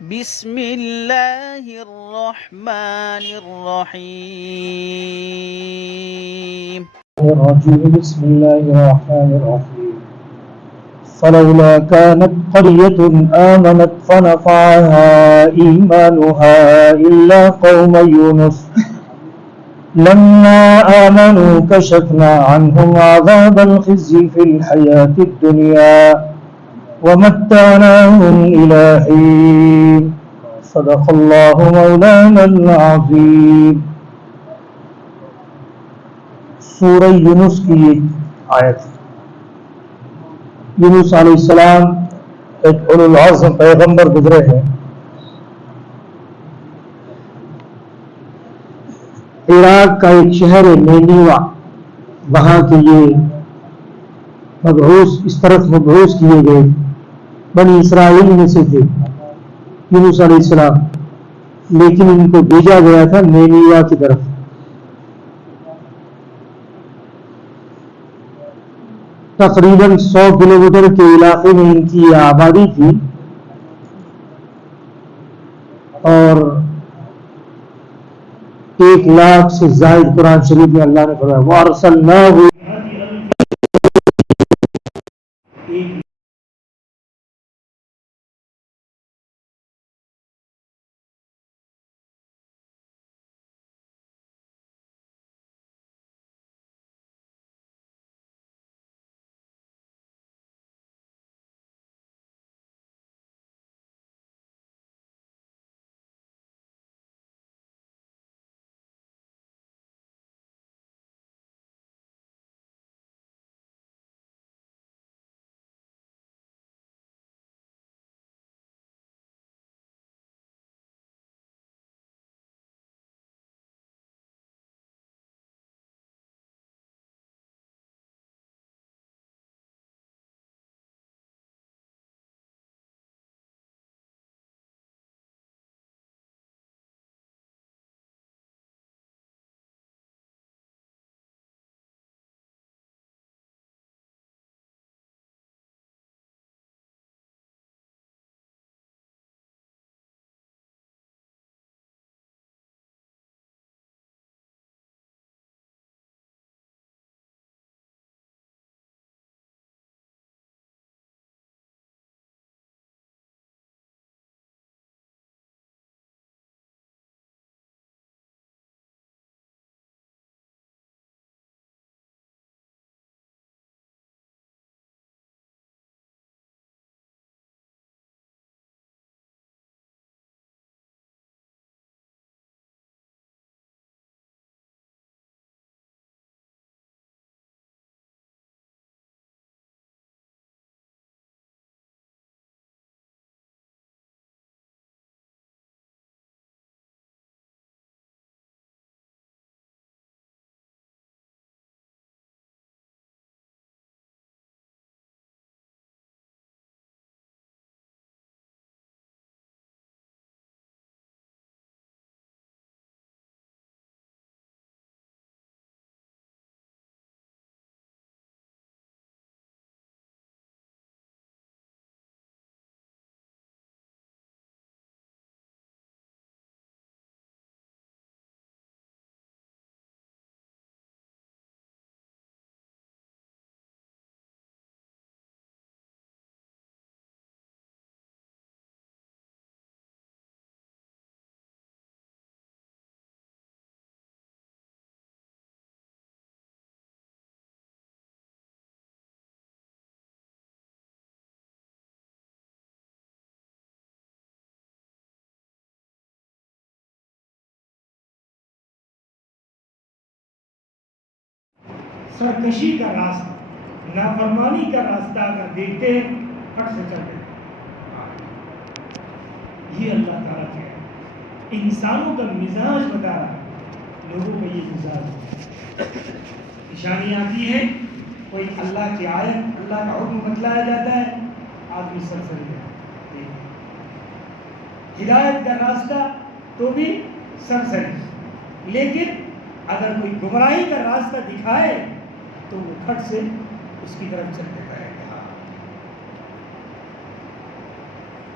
بسم اللہ الرحمن الرحیم بسم الله الرحمن الرحيم فلولا كانت قرية آمنت فنفعها إيمانها إلا قوم يونس لما آمنوا كشفنا عنهم عذاب الخزي في الحياة الدنيا ومتعناهم إلى حين صدق الله مولانا العظيم. سورہ یونس کی یہ آیت. یونس علیہ السلام ایک اولو العزم پیغمبر گزرے ہیں. عراق کا ایک شہر ہے نینیوا، وہاں کے یہ مبعوث اس طرف مبعوث کیے گئے بنی اسرائیل میں سے تھے یونس علیہ السلام، لیکن ان کو بھیجا گیا تھا نینیوا کی طرف. تقریباً 100 کلومیٹر کے علاقے میں ان کی آبادی تھی، اور 1 لاکھ سے زائد قرآن شریف میں اللہ نے فرمایا وَأَرْسَلْنَاهُ سرکشی کا راستہ، نافرمانی کا راستہ اگر دیکھتے ہیں پھٹ سے چل دیتے. یہ اللہ تعالیٰ کے انسانوں کا مزاج بتا رہا ہے. لوگوں کا یہ مزاج نشانی آتی ہے، کوئی اللہ کی آیت، اللہ کا حکم بتلایا جاتا ہے، آدمی سرسری ہے. ہدایت کا راستہ تو بھی سرسری، لیکن اگر کوئی گمراہی کا راستہ دکھائے تو وہ کھٹ سے اس کی طرف چل دیتا ہے.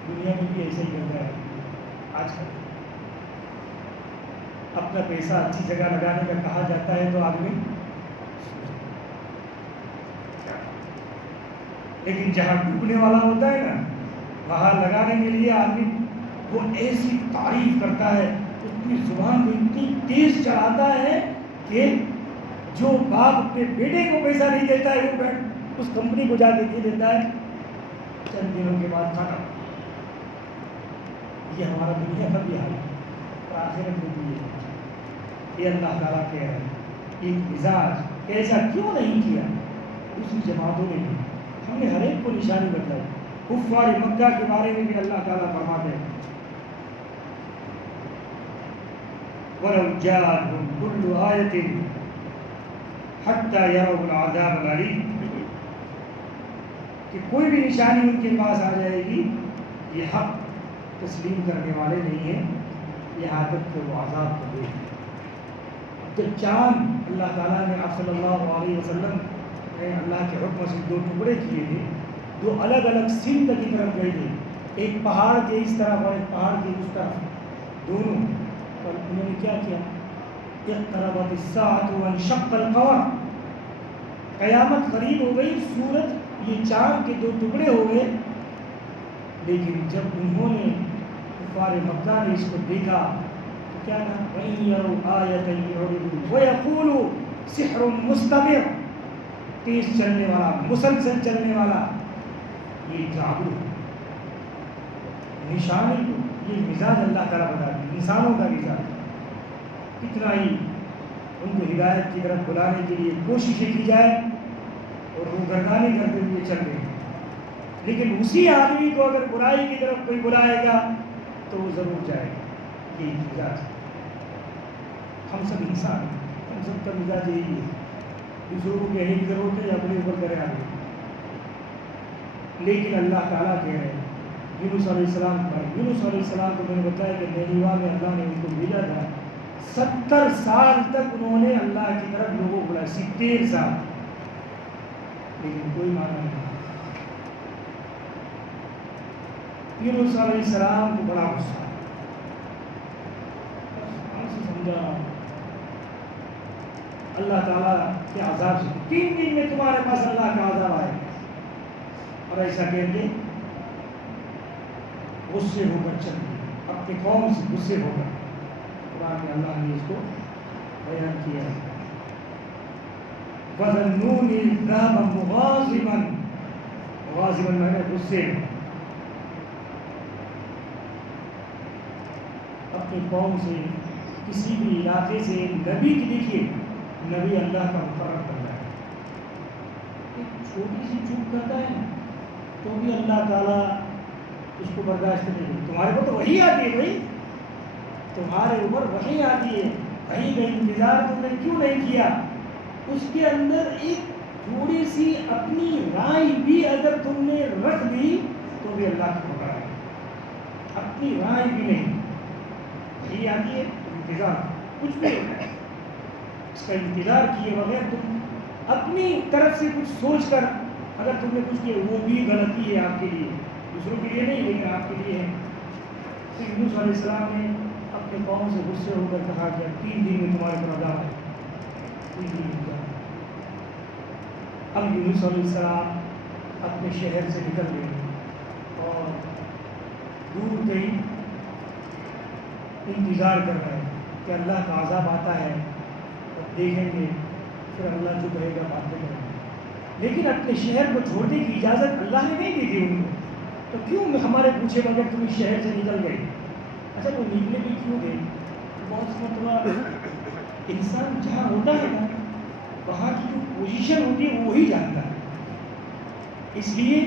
دنیا میں بھی ایسا ہی ہوتا ہے. آج کل اپنا پیسہ اچھی جگہ لگانے کا کہا جاتا ہے تو آدمی، لیکن جہاں ڈوبنے والا ہوتا ہے نا وہاں لگانے کے لیے آدمی وہ ایسی تعریف کرتا ہے، اپنی زبان کو اتنی تیز چلاتا ہے کہ جو باپ اپنے بیٹے کو پیسہ نہیں دیتا ہے وہ اس کمپنی کو جا کے دے دیتا ہے، چند دنوں کے بعد کھانا۔ یہ ہمارا دنیا کا بھی حال ہے اور آخرت میں بھی ہے۔ یہ اللہ تعالیٰ کہہ رہے ہیں ایک مزاج ایسا کیوں نہیں کیا دوسری جماعتوں نے بھی؟ ہم نے ہر ایک کو نشانی بتائی۔ کفار مکہ کے بارے میں بھی اللہ تعالیٰ فرماتے ہیں وَلَوْ جَاءَتْهُمْ كُلُّ آيَةٍ حَتَّى يَرَوْا الْعَذَابَ الْأَلِيمَ، کہ کوئی بھی نشانی ان کے پاس آ جائے گی یہ حق تسلیم کرنے والے نہیں ہیں، یہاں تک کہ وہ عذاب کو دیکھیں۔ جب چاند اللہ تعالیٰ نے آپ صلی اللہ علیہ وسلم نے اللہ کے حکم سے دو ٹکڑے کیے تھے، دو الگ الگ سمت کی طرف گئے تھے، ایک پہاڑ کے اس طرف اور ایک پہاڑ کے اس طرف، دونوں اور انہوں نے کیا کیا؟ اقتربت الساعة وانشق القمر، قیامت قریب ہو گئی، سورج یہ چاند کے دو ٹکڑے ہو گئے، لیکن جب انہوں نے کفار مکہ نے اس کو دیکھا تو کیا کہا؟ وَإِن يَرَوْا آيَةً يُعْرِضُوا وَيَقُولُوا سِحْرٌ مُسْتَمِرٌ، تیز چلنے والا، مسلسل چلنے والا، یہ جادو نشانی کو، یہ مزاج اللہ تعالیٰ بتا دی، انسانوں کا مزاج۔ کتنا ہی ان کو ہدایت کی طرف بلانے کے لیے کوششیں کی جائے اور وہ گردانی کرتے ہوئے چل رہے ہیں، لیکن اسی آدمی کو اگر برائی کی طرف کوئی بلائے گا تو وہ ضرور جائے گا۔ یہ مزاج، ہم سب انسان ہیں، ہم سب کا مزاج یہی ہے، دوسروں کو کہنے کی ضرورت ہے یا اپنے اوپر کرے آگے۔ لیکن اللہ تعالیٰ کہہ رہے ہیں یونس علیہ السلام پر، یونس علیہ السلام کو میں نے بتایا کہ نینیوا میں اللہ نے ان کو بھیجا تھا، 70 سال تک انہوں نے اللہ کی طرف لوگوں کو بلایا، 70 سال، لیکن کوئی مانا نہیں۔ یونس علیہ السلام کو بڑا غصہ، سے سمجھا اللہ تعالیٰ کے عذاب سے، 3 دن میں تمہارے پاس اللہ کا عذاب آئے، اور ایسا کہہ کے غصے ہو کر چل گئے، اپنی قوم سے غصے ہو کر۔ قرآن میں اللہ نے اس کو بیان کیا ہے وَظَنُّونِ إِذْ ذَهَبَ مُغَاضِبًا، مغاضباً میں نے غصے میں، اپنی قوم سے، کسی بھی علاقے سے نبی کی، دیکھیے نبی اللہ کا مقرر کرتا ہے، ایک چھوٹی سی چوک کرتا ہے تو بھی اللہ تعالیٰ اس کو برداشت نہیں کرتا۔ تمہارے کو تو وہی آتی ہے بھائی، تمہارے اوپر وہی آتی ہے، وہی کا انتظار تم نے کیوں نہیں کیا؟ اس کے اندر ایک تھوڑی سی اپنی رائے بھی اگر تم نے رکھ دی تو بھی اللہ کی پکڑ ہے، اپنی رائے بھی نہیں، وہی آتی ہے انتظار، کچھ بھی ہوتا ہے اس کا انتظار کیے بغیر تم اپنی طرف سے کچھ سوچ کر اگر تم نے کچھ کیا وہ بھی غلطی ہے آپ کے لیے، دوسروں کے لیے نہیں لیکن آپ کے لیے ہے۔ تو یونس علیہ السلام نے اپنے قوم سے غصے ہو کر کہا کہ 3 دن میں تمہارے پر عذاب ہے، 3 دن میں۔ اب یونس علیہ السلام اپنے شہر سے نکل گئے اور دور کہیں انتظار کر رہے ہیں کہ اللہ کا عذاب آتا ہے اور دیکھیں گے، پھر اللہ جو کہے گا باتیں کریں گے، لیکن اپنے شہر کو چھوڑنے کی اجازت اللہ نے نہیں دی تھی ان کو، تو کیوں ہمارے پوچھے بغیر تم اس شہر سے نکل گئے؟ اچھا وہ نکلے بھی کیوں گئے؟ بہت مرتبہ انسان جہاں ہوتا ہے نا وہاں کی جو پوزیشن ہوتی ہے وہی جانتا ہے، اس لیے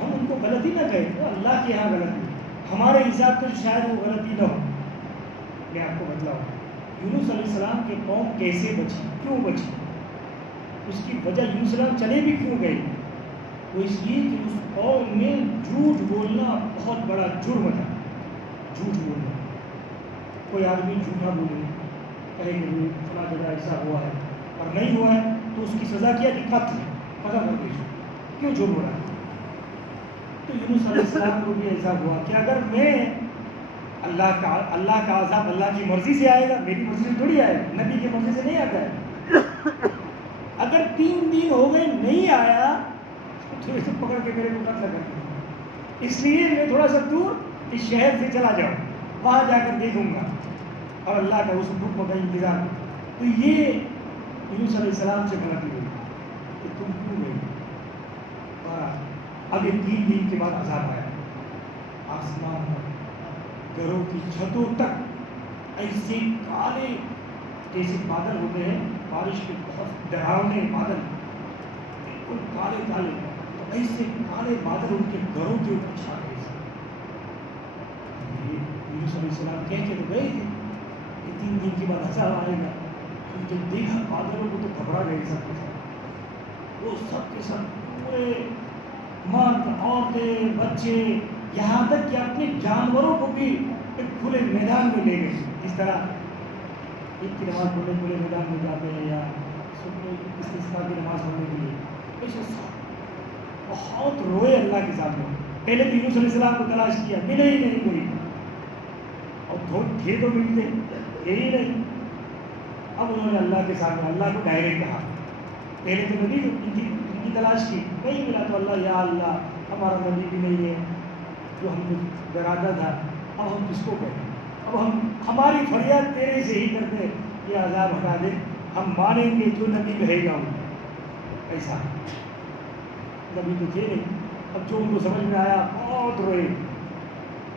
ہم ان کو غلطی نہ کہیں، وہ اللہ کے یہاں غلطی، ہمارے حساب سے شاید وہ غلطی نہ ہو۔ میں آپ کو بتلاؤں یونس علیہ السلام کے قوم کیسے بچی، کیوں بچی، اس کی وجہ یونس علیہ السلام چلے بھی کیوں گئے؟ وہ اس لیے کہ اس قوم میں جھوٹ بولنا بہت بڑا جرم تھا، جھوٹ بولنا، کوئی آدمی جھوٹا بولے کہے کہ فلاں جگہ ایسا ہوا ہے اور نہیں ہوا ہے تو اس کی سزا کیا کہ قتل کر دیجیے، کیوں جھوٹ بولا؟ تو یونس علیہ السلام کو بھی ایسا ہوا کہ اگر میں اللہ کا عذاب اللہ کی مرضی سے آئے گا، میری مرضی سے تھوڑی آئے گا، نبی کی مرضی سے نہیں آتا ہے۔ اگر 3 دن ہو گئے نہیں آیا تو اسے پکڑ کے میرے کو قتل کر دیا، اس لیے میں تھوڑا سا دور اس شہر سے چلا جاؤں، وہاں جا کر دیکھوں گا اور اللہ کا اس حکم کا انتظار۔ تو یہ یونس علیہ السلام سے غلطی ہوئی کہ تم کیوں گئے، اور اب یہ 3 دن کے بعد عذاب آیا، آسمان پر گھروں کی چھتوں تک ایسے کالے جیسے بادل ہوتے ہیں، بارش کے بہت ڈراؤنے بادل، بالکل کالے کالے، تو ایسے کالے بادل ان کے گھروں کے اوپر چھا گئے۔ یونس علیہ السلام کہہ کے تو گئے تھے کہ 3 دن کے بعد عذاب آئے گا، جب دیکھا بادلوں کو تو گھبرا گئے سب کے سب، وہ سب کے سب پورے مرد عورتیں بچے یہاں تک کہ اپنے جانوروں کو بھی ایک کھلے میدان میں لے گئے۔ اس طرح عید کی نماز پڑھنے کھلے میدان میں جاتے ہیں یا استسقاء کی نماز پڑھنے کے لیے، ایسے سب بہت روئے اللہ کے سامنے۔ پہلے تو یونس علیہ السلام کو تلاش کیا، ملے ہی نہیں کوئی، اور تھے تو ملتے یہی نہیں۔ اب انہوں نے اللہ کے سامنے اللہ کو ڈائریکٹ کہا، پہلے تو نبی ان کی تلاش کی، نہیں ملا تو اللہ، یا اللہ ہمارا نبی بھی نہیں ہے جو ہم کو ڈراتا تھا، اب ہم کس کو کہیں، اب ہماری فریاد تیرے سے ہی کرتے، یہ عذاب ہٹا دے، ہم مانیں گے جو نبی کہے گا ہوں۔ ایسا نبی تو تھے نہیں، اب جو ان کو سمجھ میں آیا بہت روئے،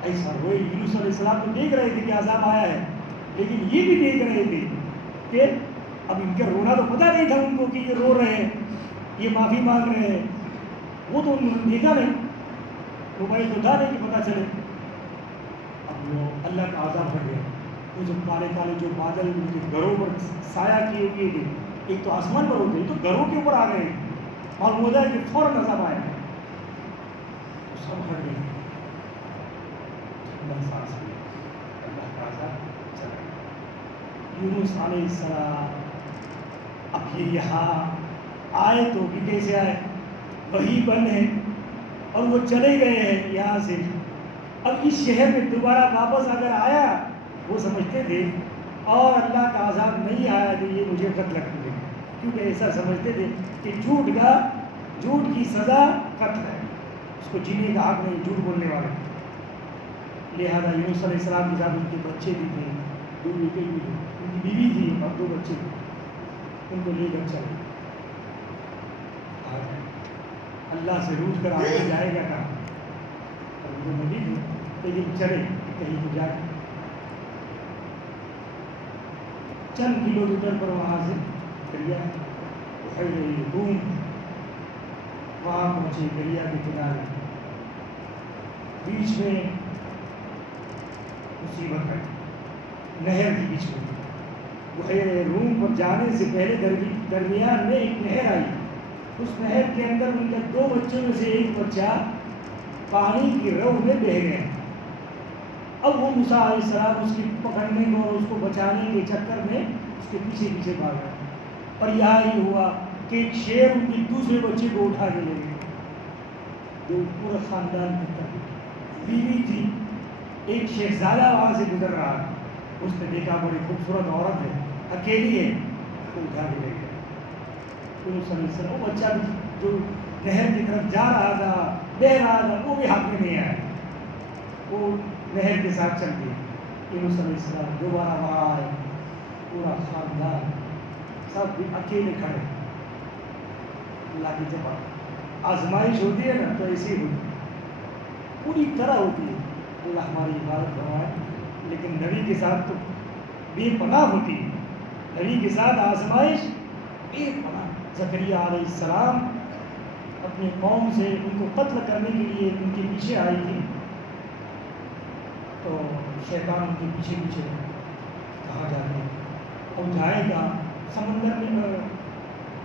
ایسا روئے۔ یونس علیہ السلام تو دیکھ رہے تھے کہ عذاب آیا ہے، لیکن یہ بھی دیکھ رہے تھے کہ اب ان کا رونا تو پتہ نہیں تھا ان کو کہ یہ رو رہے ہیں، یہ معافی مانگ رہے ہیں، وہ تو انہوں نے دیکھا نہیں، موبائل تو تھا نہیں کہ پتہ چلے۔ اب وہ اللہ کا عذاب ہٹ گیا، وہ جو کالے کالے جو بادل ان کے گھروں پر سایہ کیے ہوئے تھے، ایک تو آسمان پر ہوتے تو گھروں کے اوپر آ گئے، معلوم ہوتا ہے کہ فوراً عذاب آیا، سب ہٹ گئے، ٹھنڈا سانس لیا، اللہ کا عذاب چلا گیا۔ یونس علیہ السلام اب یہ یہاں آئے تو بھی کیسے آئے، وہی بند ہے اور وہ چلے گئے ہیں یہاں سے، اب اس شہر میں دوبارہ واپس اگر آیا، وہ سمجھتے تھے اور اللہ کا عذاب نہیں آیا تو یہ مجھے قتل کر دے، کیونکہ ایسا سمجھتے تھے کہ جھوٹ کی سزا قتل ہے، اس کو جینے کا حق نہیں، جھوٹ بولنے والے۔ لہذا یونس علیہ السلام کے ساتھ ان کے بچے بھی تھے، 2 بیٹے بھی تھے، ان کی بیوی تھی اور 2 بچے تھے، ان کو لے کر چلے، اللہ سے روٹ کر آگے جائے گا کہاں، اور وہ نبی تھے لیکن چلے کہیں تو جا کے چند کلومیٹر پر وہاں سے دریا روم، وہاں پہنچے دریا کے کنارے، بیچ میں مصیبت ہے، نہر کے بیچ میں، بحیرہ روم پر جانے سے پہلے درمیان میں ایک نہر آئی، اس نہر کے اندر ان کے 2 بچوں میں سے ایک بچہ پانی کی رو میں بہہ گیا۔ اب وہ موسیٰ علیہ السلام اس کی پکڑنے کو اور اس کو بچانے کے چکر میں اس کے پیچھے پیچھے بھاگ گئے، اور یہاں ہی ہوا کہ ایک شیر ان کے دوسرے بچے کو اٹھا کے لے گئے، جو پورا خاندان کی طرف بیوی تھی، ایک شہزادہ وہاں سے گزر رہا، اس نے دیکھا بڑی خوبصورت عورت ہے، اکیلی ہے، تو اٹھا کے لے گئے۔ وہ بچہ بھی جو نہر کی طرف جا رہا تھا، بہ رہا تھا، وہ بھی ہاتھ میں نہیں آیا، وہ نہر کے ساتھ چل گئے۔ یونس علیہ السلام دوبارہ وہاں آئے، پورا خاندان سب بھی اکیلے کھڑے۔ اللہ کی جب آزمائش ہوتی ہے نا تو ایسی ہوتی پوری طرح ہوتی ہے، اللہ ہماری عبادت فرمائے، لیکن نبی کے ساتھ تو بے پناہ ہوتی ہے، نبی کے ساتھ آزمائش بے پناہ۔ زکریا علیہ السلام اپنی قوم سے ان کو قتل کرنے کے لیے ان کے پیچھے آئی تھی، تو شیطان ان کے پیچھے پیچھے کہاں جاتے ہیں، اور جائے گا سمندر میں،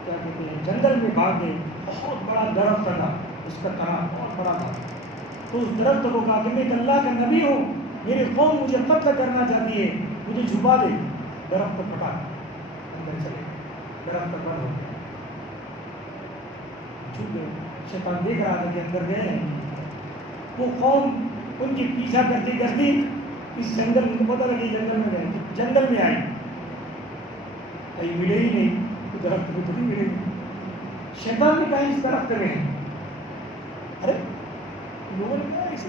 کیا کہتے ہیں، جنگل میں بھاگ گئے، بہت بڑا درخت تھا، اس کا تنا بہت بڑا تھا، تو اس درخت کو کہا کہ میں ایک اللہ کا نبی ہوں، میری قوم مجھے قتل کرنا چاہتی ہے، مجھے چھپا دے، درخت کو پھٹا اندر چلے، درخت بند ہو گیا، چھپ گئے۔ شیطان دیکھ رہا تھا کہ اندر گئے ہیں، وہ قوم ان کی پیچھا کرتی کرتی اس جنگل میں پتہ لگی جنگل میں گئے، جنگل میں آئے کہیں ملے ہی نہیں، تو درخت میں تو نہیں ملے گی. شیطان نے کہا اس درخت میں ہے. ارے لوگوں نے کہا ایسے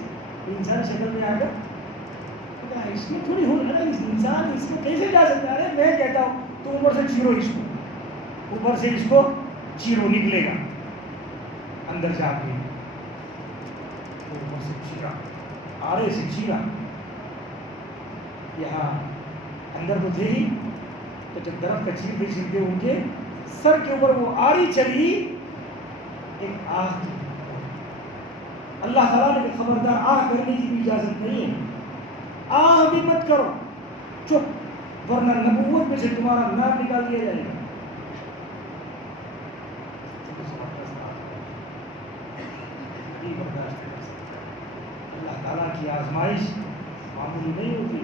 انسان شکل میں آ کر اس میں تھوڑی ہو رہا ہے، انسان اس میں کیسے جا سکتا ہے؟ میں کہتا ہوں تو اوپر سے چیرو اس کو، اوپر سے اس کو چیرو نکلے گا اندر سے آپ کے اوپر سے چیرا، آرے سے چیرا. یہاں اندر تو تھے ہی، تو جب درخت کا چیرتے چیرتے ان کے سر کے اوپر وہ آری چلی، ایک آگ کی. اللہ تعالیٰ نے خبردار آہ کرنے کی بھی اجازت نہیں ہے، آہ بھی مت کرو، چپ، ورنہ نبوت میں سے تمہارا نام نکال دیا جائے گا. اللہ تعالیٰ کی آزمائش معمولی نہیں ہوتی.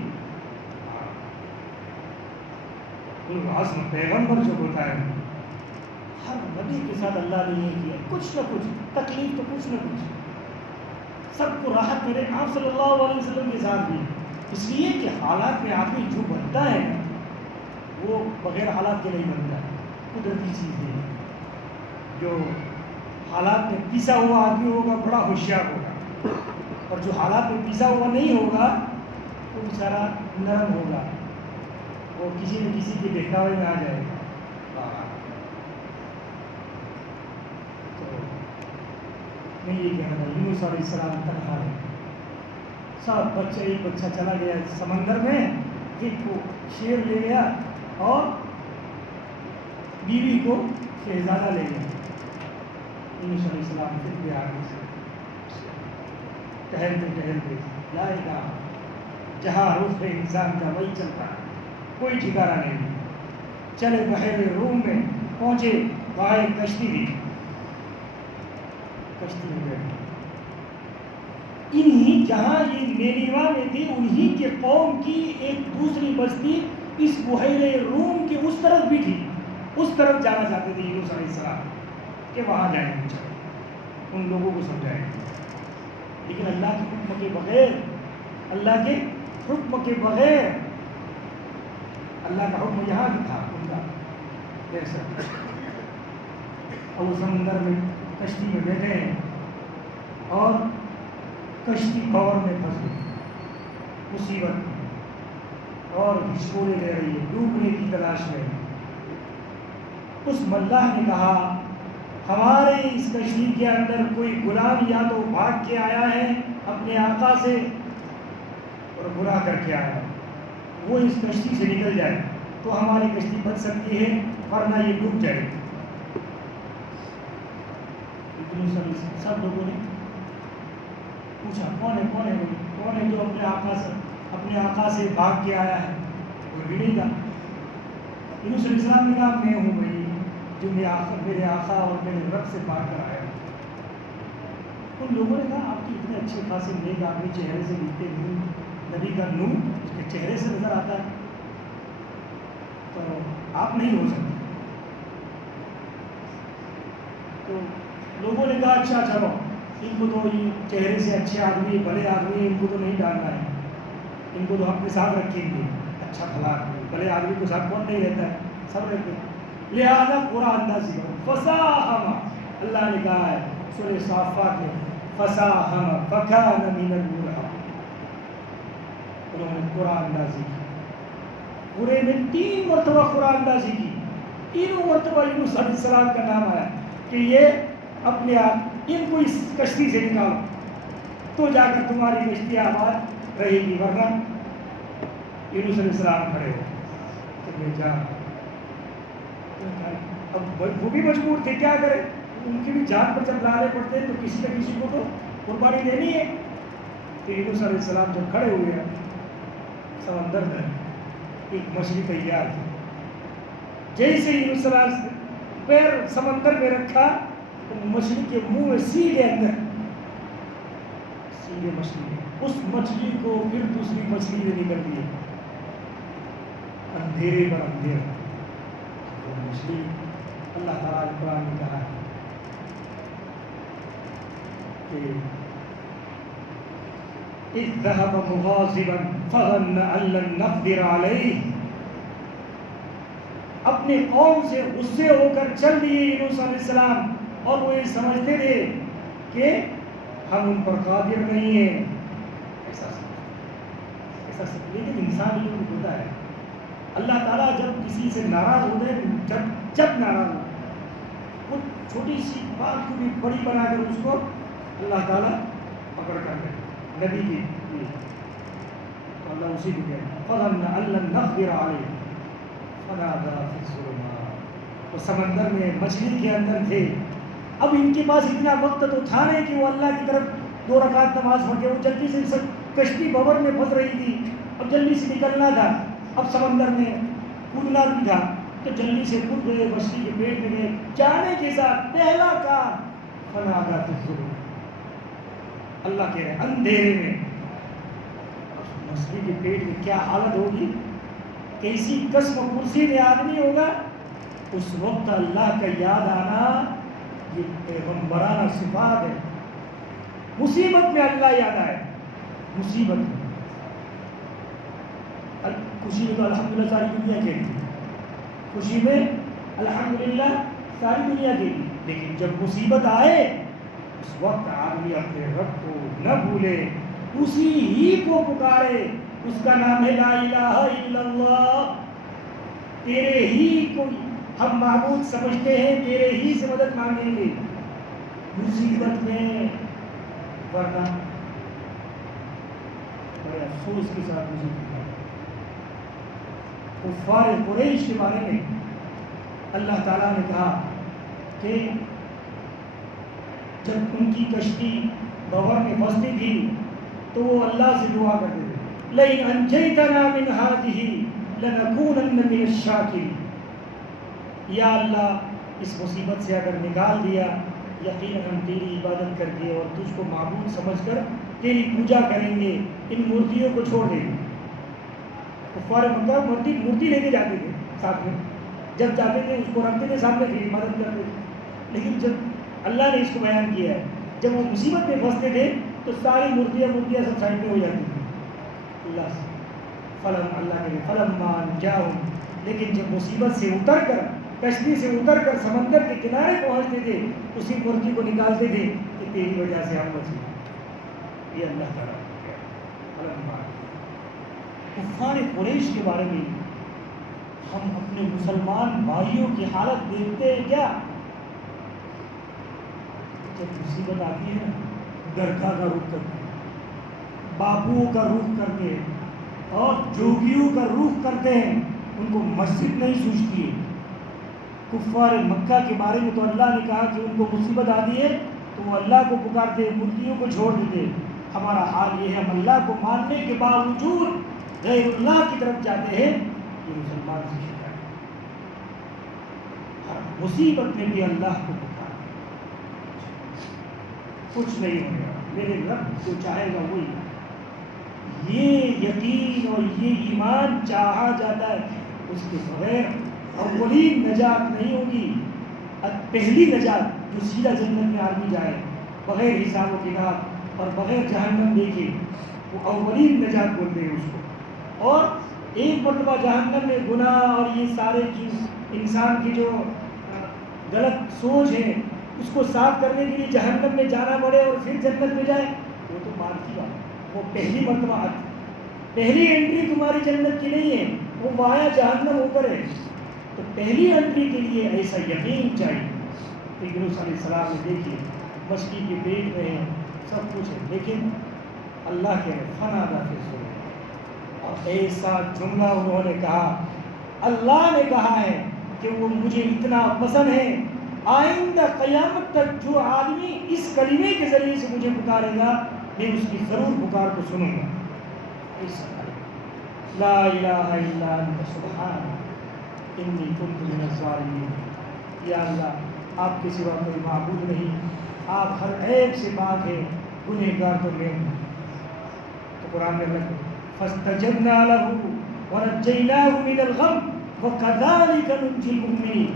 عزم پیغمبر جو ہوتا ہے، ہر نبی کے ساتھ اللہ نے یہ کیا کچھ نہ کچھ تکلیف، تو کچھ نہ کچھ سب کو راحت ملے. آپ صلی اللہ علیہ وسلم کے ساتھ بھی اس لیے کہ حالات میں آدمی جو بنتا ہے وہ بغیر حالات کے نہیں بنتا ہے. قدرتی چیز ہے. جو حالات میں پیسا ہوا آدمی ہوگا بڑا ہوشیار ہوگا، اور جو حالات میں پیسا ہوا نہیں ہوگا وہ بیچارہ نرم ہوگا، وہ کسی نہ کسی کے بہکاوے میں آ جائے گا. تو میں یہ کہہ رہا ہوں، یونس علیہ السلام تنہا ہے، سب بچے، ایک بچہ چلا گیا سمندر میں، ایک کو شیر لے گیا اور بیوی کو شہزادہ لے گیا. یونس علیہ السلام پھر بھی آگے سے ٹہلتے لائے گا جہاں رخ انسان کا وہی چلتا ہے، کوئی ٹھکانا نہیں. چلے بحر روم میں پہنچے، وہاں ایک کشتی تھی، کشتی میں بیٹھے. انہی جہاں یہ نینیوا میں تھی، انہی کے قوم کی ایک دوسری بستی اس بحیرہ روم کے اس طرف بھی تھی. اس طرف جانا چاہتے تھے یونس علیہ السلام کہ وہاں جائیں گے، ان لوگوں کو سمجھائیں گے. لیکن اللہ کے حکم کے بغیر، اللہ کے حکم کے بغیر، اللہ کا حکم یہاں بھی تھا ان کا ایسا. اور وہ سمندر میں کشتی میں بیٹھے ہیں اور کشتی بور میں پھنس گئی، مصیبت میں، اور ہچکولے لے رہی ہے، ڈوبنے کی تلاش میں. اس ملاح نے کہا ہمارے اس کشتی کے اندر کوئی غلام یا تو بھاگ کے آیا ہے اپنے آقا سے اور گناہ کر کے آیا، وہ اس کشتی سے نکل جائے تو ہماری کشتی بچ سکتی ہے، ورنہ یہ ڈوب جائے. سب لوگوں نے پوچھا کون ہے جو اپنے آقا سے بھاگ کے آیا ہے؟ کوئی بھی نہیں تھا. یونس علیہ السلام نے کہا میں ہوں بھائی جو میرے آقا اور میرے رب سے بھاگ کر آیا. ان لوگوں نے کہا آپ کی اتنے اچھے خاصے نیک آدمی، چہرے سے دکھتے نور، نبی کا نور اس کے چہرے سے نظر آتا ہے، تو آپ نہیں ہو سکتے. تو لوگوں نے کہا اچھا چلو، ان کو تو یہ چہرے سے اچھے آدمی، بھلے آدمی، ان کو تو نہیں ڈالنا ہے، ان کو تو اپنے ساتھ رکھیں گے. اچھا بھلا آدمی، بھلے آدمی کو ساتھ کون نہیں رہتا ہے، سب رہتے ہیں. لہذا پورا انداز سکھاؤ. فصاحم، اللہ نے کہا ہے سورہ صافات میں، فصاحم فکان من المدحضین. انہوں نے قرآن اندازی کی، پورے میں 3 مرتبہ قرآن اندازی کی. تینوں مرتبہ یونس علیہ السلام کا نام آیا کہ یہ اپنے آپ ان کو اس کشتی سے نکالو تو جا کر تمہاری کشتی آباد رہے گی، ورنہ. یونس علیہ السلام کھڑے ہو کہ میں جا. اب وہ بھی مجبور تھے، کیا کرے، ان کی بھی جان پر جب لانے پڑتے تو کسی نہ کسی کو تو قربانی دینی ہے. تو یونس علیہ السلام جب کھڑے ہوئے ہیں سمندر میں، ایک مچھلی تیار تھی. جیسے یونس علیہ السلام پیر سمندر میں رکھا تو مچھلی کے منہ میں سیدھے اندر، سیدھے مچھلی، اس مچھلی کو پھر دوسری مچھلی نے نکل دی، اندھیرے پر اندھیرا. مچھلی اللہ تعالیٰ نے قرآن میں کہا ہے کہ اذ ذهب مغاضبا فظن ان لن نقدر عليه، اپنے قوم سے غصے ہو کر چل دیے یونس علیہ السلام، اور وہ یہ سمجھتے تھے کہ ہم ان پر قادر نہیں ہیں. ایسا سب لیکن انسان یہ ہوتا ہے، اللہ تعالیٰ جب کسی سے ناراض ہوتے ہیں، جب ناراض ہو وہ چھوٹی سی بات کو بھی بڑی بنا کر اس کو اللہ تعالیٰ پکڑ کر لے. نبی کی تو اللہ اسی کو کہتے ہیں فظن ان لن نقدر علیہ فنادى في الظلمات. وہ سمندر میں مچھلی کے اندر تھے. اب ان کے پاس اتنا وقت تو تھا نہیں کہ وہ اللہ کی طرف 2 رکعت نماز پڑھ کے، وہ جلدی سے سب کشتی بھور میں پھنس رہی تھی، اب جلدی سے نکلنا تھا، اب سمندر میں کودنا بھی تھا، تو جلدی سے کود گئے، مچھلی کے پیٹ میں گئے. جانے کے ساتھ پہلا کام فنادى في الظلمات، اللہ کہہ رہے ہیں اندھیرے میں. مچھلی کے پیٹ میں کیا حالت ہوگی، کیسی قسم کرسی میں آدمی ہوگا. اس وقت اللہ کا یاد آنا یہ پیغمبرانہ صفات ہے. مصیبت میں اللہ یاد آئے، مصیبت میں. خوشی میں تو الحمدللہ ساری دنیا کے لیے، خوشی میں الحمدللہ ساری دنیا کے لیے، لیکن جب مصیبت آئے اس وقت آدمی اپنے رب کو نہ بھولے، اسی ہی کو پکارے. اس کا نام ہے لا الہ الا اللہ. تیرے ہی کو ہم معبود سمجھتے ہیں، تیرے ہی سے مدد مانگیں گے مصیبت میں. ورنہ بڑے افسوس کے ساتھ مصیبت کفار قریش کے بارے میں اللہ تعالیٰ نے کہا کہ جب ان کی کشتی بحر میں پھنستی تھی تو وہ اللہ سے دعا کرتے تھے لئن انجیتنا من هذه لنکونن من الشاکرین. یا اللہ اس مصیبت سے اگر نکال دیا، یقیناً ہم تیری عبادت کر کے اور تجھ کو معبود سمجھ کر تیری پوجا کریں گے، ان مورتیوں کو چھوڑ دیں گے. کفار مکہ مورتی لے کے جاتے تھے ساتھ میں، جب جاتے تھے اس کو رکھتے تھے سامنے پھر عبادت کرتے تھے. لیکن جب اللہ نے اس کو بیان کیا ہے، جب وہ مصیبت میں پھنستے تھے تو ساری مورتیاں سب سائڈ میں ہو جاتی تھیں اللہ سے. اللہ کے فلما انجاہم، لیکن جب مصیبت سے اتر کر، کشتی سے اتر کر سمندر کے کنارے پہنچتے تھے، اسی مورتی کو نکالتے تھے کہ تیری وجہ سے ہم بچے. یہ اللہ تعالیٰ کفار قریش کے بارے میں ہم اپنے مسلمان بھائیوں کی حالت دیکھتے ہیں کیا؟ جب مصیبت آتی ہے نا، درگاہ کا رخ کرتے ہیں، باپوؤں کا رخ کرتے ہیں اور جوگیوں کا رخ کرتے ہیں. ان کو مسجد نہیں سوچتی ہے. کفار مکہ کے بارے میں تو اللہ نے کہا کہ ان کو مصیبت آتی ہے تو وہ اللہ کو پکارتے ہیں، مورتیوں کو چھوڑ دیتے. ہمارا حال یہ ہے، ہم اللہ کو ماننے کے باوجود غیر اللہ کی طرف جاتے ہیں. یہ مسلمان سے شکایت، ہر مصیبت میں بھی اللہ کو پکار، کچھ نہیں ہوگا، میرے رب جو چاہے گا وہی. یہ یقین اور یہ ایمان چاہا جاتا ہے، اس کے بغیر اولین نجات نہیں ہوگی. پہلی نجات جو سیدھا جنت میں آدمی جائے بغیر حساب و کتاب اور بغیر جہنم دیکھے، وہ اولین نجات بولتے ہیں اس کو. اور ایک مرتبہ جہنم میں گناہ اور یہ سارے انسان کی جو غلط سوچ ہے اس کو صاف کرنے کے لیے جہنم میں جانا پڑے اور پھر جنت میں جائے، وہ تو بات کی بات. وہ پہلی مرتبہ آتی، پہلی انٹری تمہاری جنت کی نہیں ہے، وہ وایا جہنم ہو کر ہے. تو پہلی انٹری کے لیے ایسا یقین چاہیے. تو یونس علیہ السلام نے دیکھیے مچھلی کے پیٹ میں ہے، سب کچھ ہے، لیکن اللہ کے فنادى في الظلمات. اور ایسا جملہ انہوں نے کہا، اللہ نے کہا ہے کہ وہ مجھے اتنا پسند ہے، آئندہ قیامت تک جو آدمی اس کلمے کے ذریعے سے مجھے پکارے گا میں اس کی ضرور پکار کو سنوں گا. ایسا لا الہ الا انت سبحانک انی کنت من الظالمین. یا اللہ آپ کے سوا کوئی معبود نہیں، آپ ہر عیب سے پاک ہے، گنہگار تو میں ہوں. تو قرآن میں فاستجبنا له ونجیناه من الغم وكذلك ننجی المؤمنین.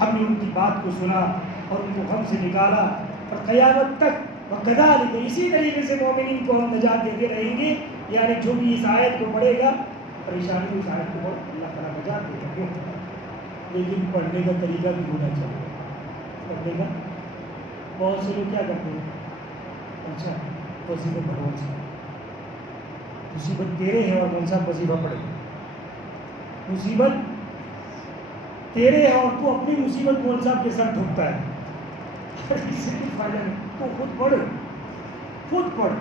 ہم نے ان کی بات کو سنا اور ان کو غم سے نکالا اور قیامت تک وَكَذَلِكَ اسی طریقے سے مومنین کو ہم نجات دیتے رہیں گے. یعنی جو بھی اس آیت کو پڑھے گا پریشانی اس آیت کو اللہ تعالیٰ نجات دے گا. کیوں؟ لیکن پڑھنے کا طریقہ بھی ہونا چاہیے. پڑھنے کا بہت سے لوگ کیا کرتے ہیں, اچھا وظیفہ پڑھو, اچھا مصیبت تیرے ہے اور کون سا وظیفہ پڑھے. مصیبت تیرے ہے اور تو اپنی مصیبت کون صاحب کے سر ٹھکتا ہے. اس سے کوئی فائدہ نہیں. تو خود پڑھ, خود پڑھ.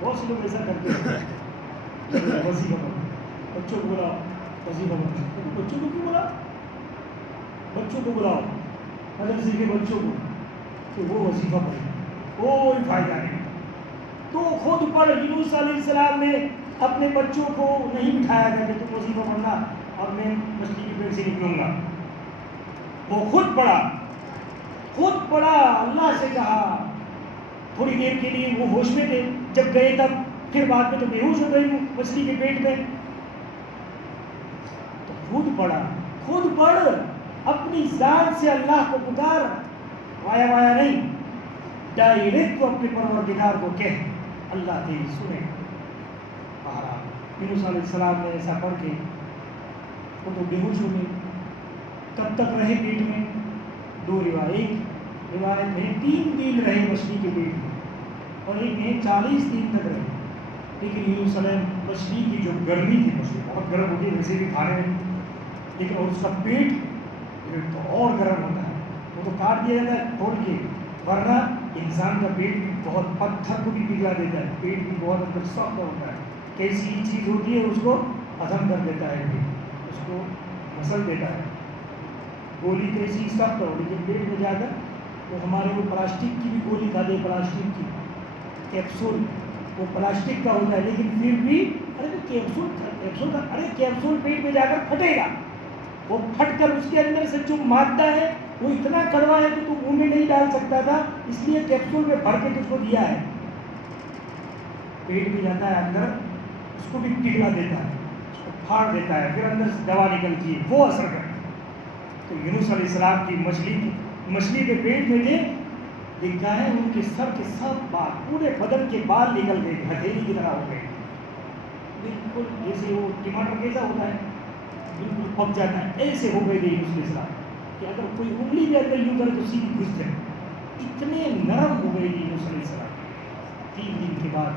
بہت سے لوگ ایسا کرتے ہیں وظیفہ پڑھو, بچوں کو بلاؤ وظیفہ پڑھو. بچوں کو کیوں بلاؤ؟ بچوں کو بلاؤ, مدرسے کے بچوں کو, کہ وہ وظیفہ پڑھے. کوئی فائدہ نہیں. تو خود پڑھ. یونس علیہ السلام نے اپنے بچوں کو نہیں بٹھایا تھا کہ تم وظیفہ پڑھنا اور میں مچھلی کے پیٹ سے نکلوں گا. وہ خود پڑھا, خود پڑھا. اللہ سے کہا. تھوڑی دیر کے لیے وہ ہوش میں تھے جب گئے تب, پھر بعد میں تو بے ہوش ہو گئی مچھلی کے پیٹ میں. تو خود پڑھا, خود پڑھ. اپنی ذات سے اللہ کو پکار, وایا وایا نہیں, ڈائریکٹ تو اپنے پروردگار کو کہہ, اللہ تیری سنے. یونس علیہ السلام نے ایسا پڑھ کے وہ تو بے ہوش ہو گئے. کب تک رہے پیٹ میں؟ دو روایت. ایک روایت میں 3 دن رہے مچھلی کے پیٹ میں, اور ایک میں 40 دن تک رہے. لیکن یونس علیہ مچھلی کی جو گرمی تھی, مچھلی بہت گرم ہوتی ہے ویسے بھی کھانے میں, لیکن اور اس کا پیٹ تو اور گرم ہوتا ہے. وہ تو کاٹ دیا جاتا ہے توڑ کے, ورنہ انسان کا پیٹ بھی بہت پتھر کو بھی پگھلا دیتا ہے. پیٹ بھی بہت اندر سخت ہوتا ہے. کیسی چیز ہوتی ہے اس کو ہضم کر دیتا ہے, پیٹ اس کو مسل دیتا ہے. گولی کیسی سخت ہو, لیکن پیٹ میں جا کر وہ ہمارے وہ پلاسٹک کی بھی گولی کھاتے ہیں, پلاسٹک کی کیپسول, وہ پلاسٹک کا ہوتا ہے لیکن پھر بھی ارے تو کیپسول کا, ارے کیپسول پیٹ میں جا کر پھٹے گا. وہ پھٹ کر اس کے اندر سے جو مادہ ہے وہ اتنا کڑوا ہے کہ تو منہ میں نہیں ڈال سکتا تھا, اس لیے کیپسول میں بھر کے تجھ کو دیا ہے. پیٹ میں جاتا ہے اندر, اس کو بھی پگھلا دیتا ہے, اس کو پھاڑ دیتا ہے, پھر اندر سے دوا نکلتی ہے, وہ اثر کرتا ہے. تو یونس علیہ السلام کی مچھلی کے پیٹ میں تھے, لکھا ہے ان کے سر کے سب بال, پورے بدن کے بال نکل گئے, ہتھیلی کی طرح ہو گئے. بالکل جیسے وہ ٹماٹر کیسا ہوتا ہے, بالکل پک جاتا ہے, ایسے ہو گئے تھے یونس علیہ السلام کہ اگر کوئی انگلی بھی اندر یوں کرے تو سیدھی گھس جائے. اتنے نرم ہو گئے تھے یونس علیہ السلام. 3 دن کے بعد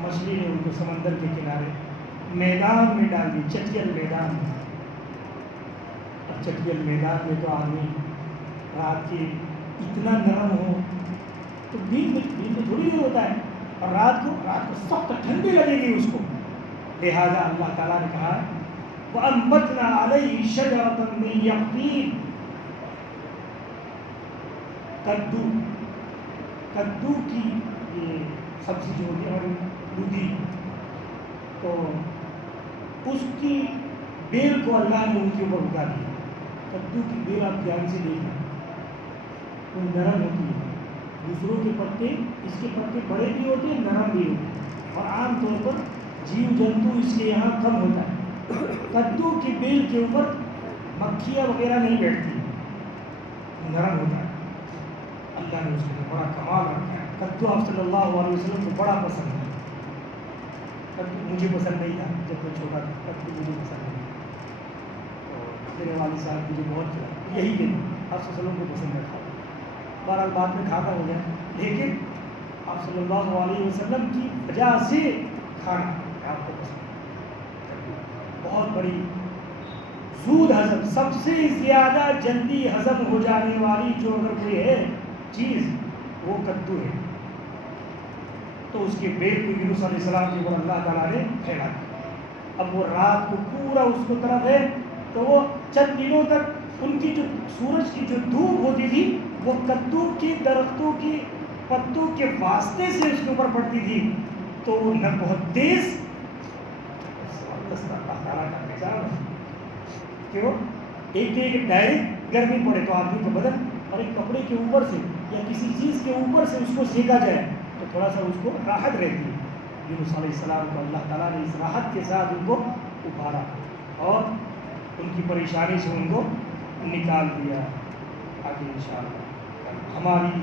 مچھلی نے ان کو سمندر کے کنارے میدان میں ڈال دی, چٹیل میدان میں. اور چٹیل میدان میں تو آدمی رات کے اتنا نرم ہو تو دن میں تھوڑی دیر ہوتا ہے, اور رات کو سخت ٹھنڈی لگے گی اس کو. لہٰذا اللہ تعالیٰ نے کہا وَأَنبَتْنَا عَلَيْهِ شَجَرَةً مِّن يَقْطِينٍ. کدو کی یہ سبزی جو ہوتی ہے ہماری دودھی, تو اس کی بیل کو اللہ نے ان کے اوپر اگا دیا. کدو کی بیل آپ دھیان سے دیکھیں, وہ نرم ہوتی ہے. دوسروں کے پتے, اس کے پتے بڑے بھی ہوتے ہیں, نرم بھی ہوتے ہیں, اور عام طور پر جیو جنتو اس کے یہاں کم ہوتا ہے. کدو کی بیل کے اوپر مکھیاں وغیرہ نہیں بیٹھتی, نرم ہوتا ہے. اللہ نے اس کے بڑا کمال رکھا ہے. کدو آپ صلی اللہ علیہ وسلم کو بڑا پسند ہے. کدو مجھے پسند نہیں تھا جب میں چھوٹا تھا, کدو مجھے پسند نہیں. میرے والد صاحب مجھے بہت کھلایا, یہی دن آپ صلی اللہ علیہ وسلم کو پسند ہے. بہرحال بعد میں کھانا ہو گیا, لیکن آپ صلی اللہ علیہ وسلم کی وجہ سے کھانا آپ کو پسند ہے. بہت بڑی زود ہضم, سب سے زیادہ جلدی ہضم ہو جانے والی جو اگر کوئی ہے چیز وہ کدو ہے. تو اس کے بیل کو یونس علیہ السلام کے اوپر اللہ تعالیٰ نے پھیلا دیا. اب وہ رات کو پورا اس کو طرف ہے, تو وہ چند دنوں تک ان کی جو سورج کی جو دھوپ ہوتی تھی وہ کدو کی درختوں کی پتوں کے واسطے سے اس کے اوپر پڑتی تھی. تو نہ بہت تیز, اللہ تعالیٰ کا نظارہ کیوں ایک ڈائریکٹ گرمی پڑے تو آدمی کا بدن, اور ایک کپڑے کے اوپر سے یا کسی چیز کے اوپر سے اس کو سیکا جائے تو تھوڑا سا اس کو راحت رہتی ہے. یونس علیہ السلام کو اللہ تعالیٰ نے اس راحت کے ساتھ ان کو ابھارا اور ان کی پریشانی سے ان کو نکال دیا. آگے انشاءاللہ ہماری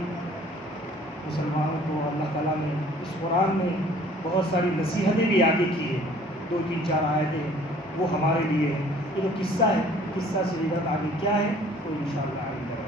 مسلمانوں کو اللہ تعالیٰ نے اس قرآن میں بہت ساری نصیحتیں بھی آگے کی ہیں، 2-3-4 آیتیں وہ ہمارے لیے ہیں. یہ تو قصہ ہے، قصہ سے عبرت آگے کیا ہے تو انشاءاللہ آئندہ.